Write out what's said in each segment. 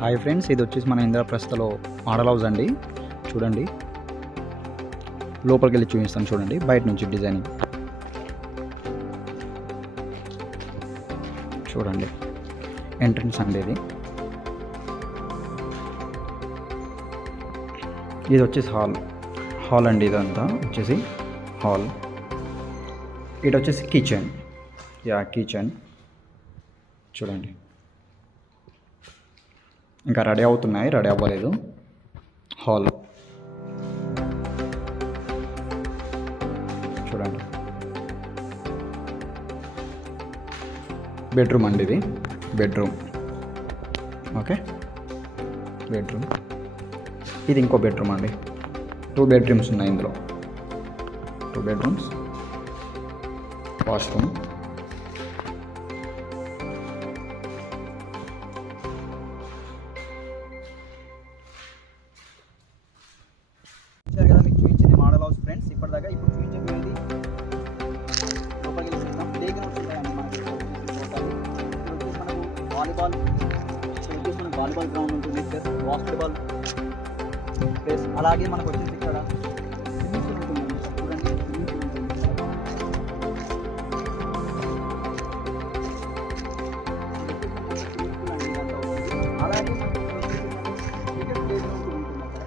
Hi friends, ఇది వచ్చేసి మన ఇంద్రప్రస్థలో మోడల్ హౌస్ అండి. చూడండి, లోపలికి వెళ్ళి చూపిస్తాను. చూడండి, బయట నుంచి డిజైనింగ్ చూడండి. ఎంట్రన్స్ అండి ఇది వచ్చేసి హాల్ అండి. ఇదంతా వచ్చేసి హాల్. ఇది వచ్చేసి కిచెన్. కిచెన్ చూడండి, ఇంకా రెడీ అవుతున్నాయి, రెడీ అవ్వలేదు. హాల్ చూడండి. బెడ్రూమ్ అండి, ఇది బెడ్రూమ్. Okay, bedroom. ఇది ఇంకో బెడ్రూమ్ అండి. 2 బెడ్రూమ్స్ ఉన్నాయి ఇందులో. 2 బెడ్రూమ్స్, వాష్రూమ్. కదా మీకు చూపించింది మోడల్ హౌస్ ఫ్రెండ్స్. ఇప్పటిదాకా ఇప్పుడు చూపించబోయేది లోపలికి వెళ్ళి చూద్దాం. ప్లే గ్రౌండ్స్ ఉంటాయండి మనకి. ఇక్కడ వచ్చేసి మనకు వాలీబాల్, వాలీబాల్ గ్రౌండ్ ఉంటుంది, ప్లస్ బాస్కెట్బాల్ ప్లస్ అలాగే మనకు వచ్చేసి ఇక్కడ స్విమ్మింగ్ పూల్ ఉంటుందండి. చూడండి, స్విమ్మింగ్ పూల్ ఉంటుంది. అలాగే మనకి క్రికెట్ ప్లే గ్రౌండ్ ఉంటుంది అక్కడ.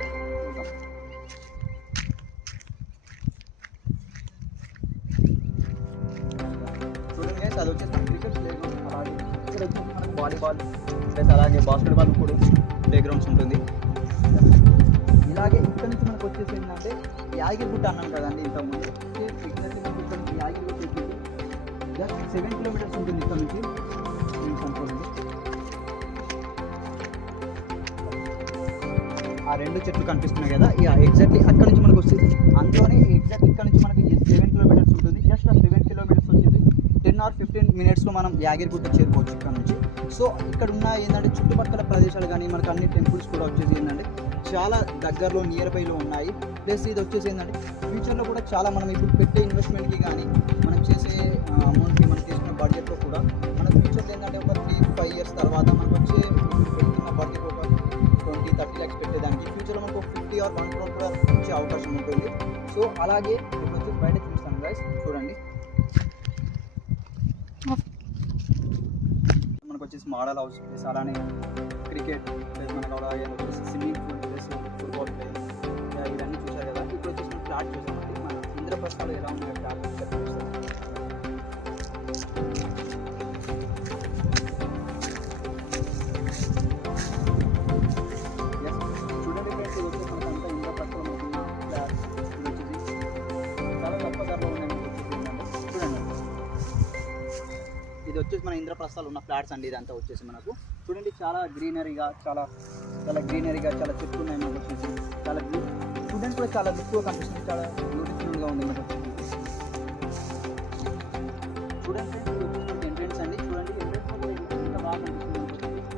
చూడండి, అది వచ్చేసి మన క్రికెట్ ప్లే గ్రౌండ్. అలాగే ఇక్కడ వచ్చేసి మనకు వాలీబాల్ ప్లస్ అలాగే బాస్కెట్బాల్ కూడా ప్లే గ్రౌండ్స్ ఉంటుంది. ఇలాగే ఇక్కడ నుంచి మనకు వచ్చేసి ఏంటంటే యాగిరిగుట్ట అన్నాను కదండి ఇంతకుముందు. ఎగ్జాక్ట్లీ మనకి ఇక్కడ నుంచి యాగిరిగుట్ట వచ్చేసి జస్ట్ 7 కిలోమీటర్స్ ఉంటుంది ఇక్కడ నుంచి. ఆ 2 చెట్లు కనిపిస్తున్నాయి కదా, ఎగ్జాక్ట్లీ అక్కడ నుంచి మనకు వచ్చేసి అందులోనే ఎగ్జాక్ట్ ఇక్కడ నుంచి మనకి 7 కిలోమీటర్స్ ఉంటుంది. జస్ట్ ఆ 7 కిలోమీటర్స్ వచ్చేసి 10 or 15 మినిట్స్లో మనం యాగిరిగుట్ట చేరుకోవచ్చు ఇక్కడ నుంచి. సో ఇక్కడ ఉన్న ఏంటంటే చుట్టుపక్కల ప్రదేశాలు కానీ మనకు అన్ని టెంపుల్స్ కూడా వచ్చేసి ఏంటంటే చాలా దగ్గరలో నియర్ బైలో ఉన్నాయి. ప్లస్ ఇది వచ్చేసి ఏంటంటే ఫ్యూచర్లో కూడా చాలా మనం ఇప్పుడు పెట్టే ఇన్వెస్ట్మెంట్కి కానీ మనం చేసే అమౌంట్కి మనం తీసుకున్న బడ్జెట్లో కూడా మన ఫ్యూచర్లో ఏంటంటే ఒక 3-5 ఇయర్స్ తర్వాత మనకు వచ్చే పెడుతున్న బడ్జెట్ ఒక 20-30 lakhs పెట్టేదానికి ఫ్యూచర్లో మనకు 50 or 1 crore కూడా వచ్చే అవకాశం ఉంటుంది. సో అలాగే ఇప్పుడు వచ్చేసి బయట చూస్తాను గైస్. చూడండి, మనకు వచ్చేసి మోడల్ హౌస్ ప్లస్ అలానే క్రికెట్ ప్లస్ మనకు అలాగే వచ్చేసి swimming pool plus football play ఇవన్నీ చూసారు కదా. ఇప్పుడు వచ్చేసి మనం ఫ్లాట్ చూసామండి. మన ఇంద్రప్రస్థలో ఎలా ఉన్నాయి ఫ్లాట్ చూస్తాం. చూడండి ఫ్రెండ్స్, ఇది వచ్చేసి మనకంతా ఇంద్రప్రస్థలో మనకున్న ఫ్లాట్. ఇది వచ్చేసి చాలా తక్కువ ధరలో ఉన్నాయి. చూడండి, ఇది వచ్చేసి మన ఇంద్రప్రస్థలో ఉన్న ఫ్లాట్స్ అండి. ఇదంతా వచ్చేసి మనకు చూడండి చాలా గ్రీనరీగా చాలా చెట్లు ఉన్నాయి. మనకు వచ్చేసి చాలా స్టూడెంట్స్ కూడా చాలా లుక్గా కనిపిస్తుంది. చాలా బ్యూటిఫుల్గా ఉంది మనకు వచ్చేసి. చూడండి ఎంట్రెన్స్ అండి. చూడండి, ఎంట్రెన్స్ కూడా ఎంత బాగా కనిపిస్తుంది.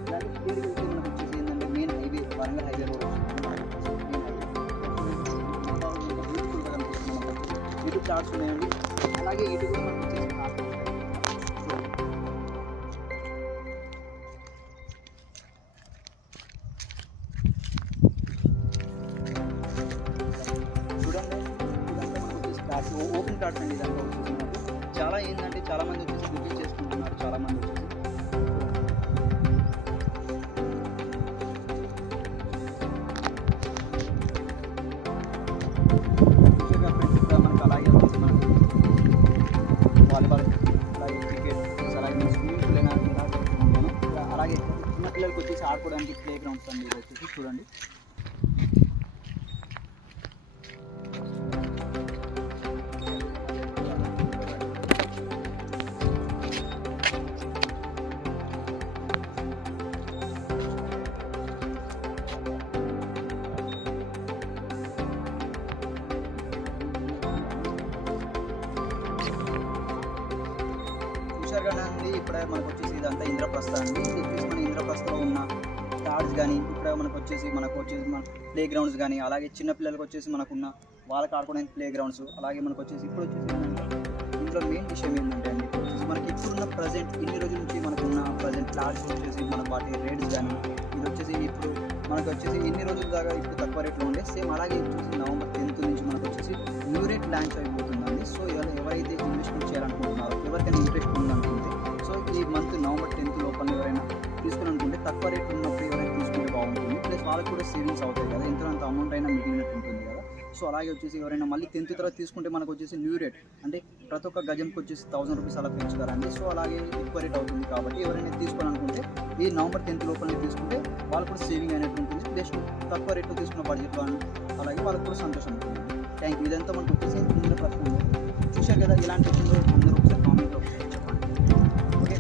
అలాగే క్లియర్గా వెళ్తే మనకు వచ్చేసి ఏంటంటే main highway, Warangal highway road వస్తుంది. మెయిన్ హైవే బ్యూటిఫుల్గా కనిపిస్తుంది మనకు. ఇటు ఫ్లాట్స్ ఉన్నాయండి. అలాగే ఇటు కూడా మనకు వచ్చేసి ఓపెన్ కార్డ్స్ అండి. ఇదంతా వచ్చేసి మనకు చాలా ఏంటంటే చాలా మంది వచ్చేసి బుకింగ్ చేసుకుంటున్నారు. చాలా మంది వచ్చేసి మనకు అలాగే వచ్చేసి మనకు వాలీబాల్, అలాగే క్రికెట్, అలాగే మన స్విమ్మింగ్ పూల్ అయినా ఇలా చెప్తున్నాను. అలాగే చిన్నపిల్లలకి వచ్చేసి ఆడుకోవడానికి ప్లే గ్రౌండ్స్ అండి. ఇది వచ్చేసి చూడండి, కదండి. ఇప్పుడే మనకు వచ్చేసి ఇదంతా ఇంద్రప్రస్థ అండి. ఇది వచ్చేసి మన ఇంద్రప్రస్థలో ఉన్న కార్డ్స్ కానీ ఇప్పుడే మనకు వచ్చేసి మన ప్లే గ్రౌండ్స్ కానీ అలాగే చిన్నపిల్లలకు వచ్చేసి మనకున్న వాళ్ళకి ఆడుకోవడానికి ప్లే గ్రౌండ్స్. అలాగే మనకు వచ్చేసి ఇప్పుడు వచ్చేసి ఏంటంటే ఇందులో మెయిన్ విషయం ఏంటంటే అండి మనకి ఇప్పుడున్న ప్రజెంట్ ఇన్ని రోజుల నుంచి మనకున్న ప్రజెంట్ ఫ్లాట్స్ వచ్చేసి మన వాటి రేట్స్ కానీ ఇది వచ్చేసి ఇప్పుడు మనకు వచ్చేసి ఎన్ని రోజుల దాకా ఇప్పుడు తక్కువ రేట్లో ఉండే సేమ్ అలాగే వచ్చేసి నవంబర్ 10th నుంచి మనకు వచ్చేసి న్యూ రేట్ లాంచ్ అయిపోతుందండి. సో ఇవాళ ఎవరైతే ఇన్వెస్ట్మెంట్ చేయాలనుకుంటున్నారో ఎవరికైనా ఇంట్రెస్ట్ ఉందనుకుంటే సో ఈ మంత్ నవంబర్ 10th లోపల ఎవరైనా తీసుకోవాలనుకుంటే తక్కువ రేట్ ఉన్నప్పుడు ఎవరైనా తీసుకుంటే బాగుంటుంది. ప్లస్ వాళ్ళకి కూడా సేవింగ్స్ అవుతాయి కదా, ఎంతో అంత అమౌంట్ అయినా మిగిలినట్టు ఉంటుంది కదా. సో అలాగే వచ్చేసి ఎవరైనా మళ్ళీ 10th తర్వాత తీసుకుంటే మనకు వచ్చేసి న్యూ రేట్ అంటే ప్రతి ఒక్క గజంకి వచ్చేసి 1000 రూపీస్ అలా పెంచుతారండి. సో అలాగే ఎక్కువ రేట్ అవుతుంది కాబట్టి ఎవరైనా తీసుకోవాలనుకుంటే ఈ నవంబర్ 10th లోపలనే తీసుకుంటే వాళ్ళు కూడా సేవింగ్ అయినట్టు ఉంటుంది. ప్లస్ తక్కువ రేట్లో తీసుకున్న బడ్జెట్లో అలాగే వాళ్ళకి కూడా సంతోషం ఉంటుంది. Thank you. ఇదంతా మనకు వచ్చేసి ముందు ప్రశ్న చూశారు కదా, ఇలాంటి వచ్చిందో అందరూ ఒకసారి కామెంట్లో చెప్పండి. ఓకే.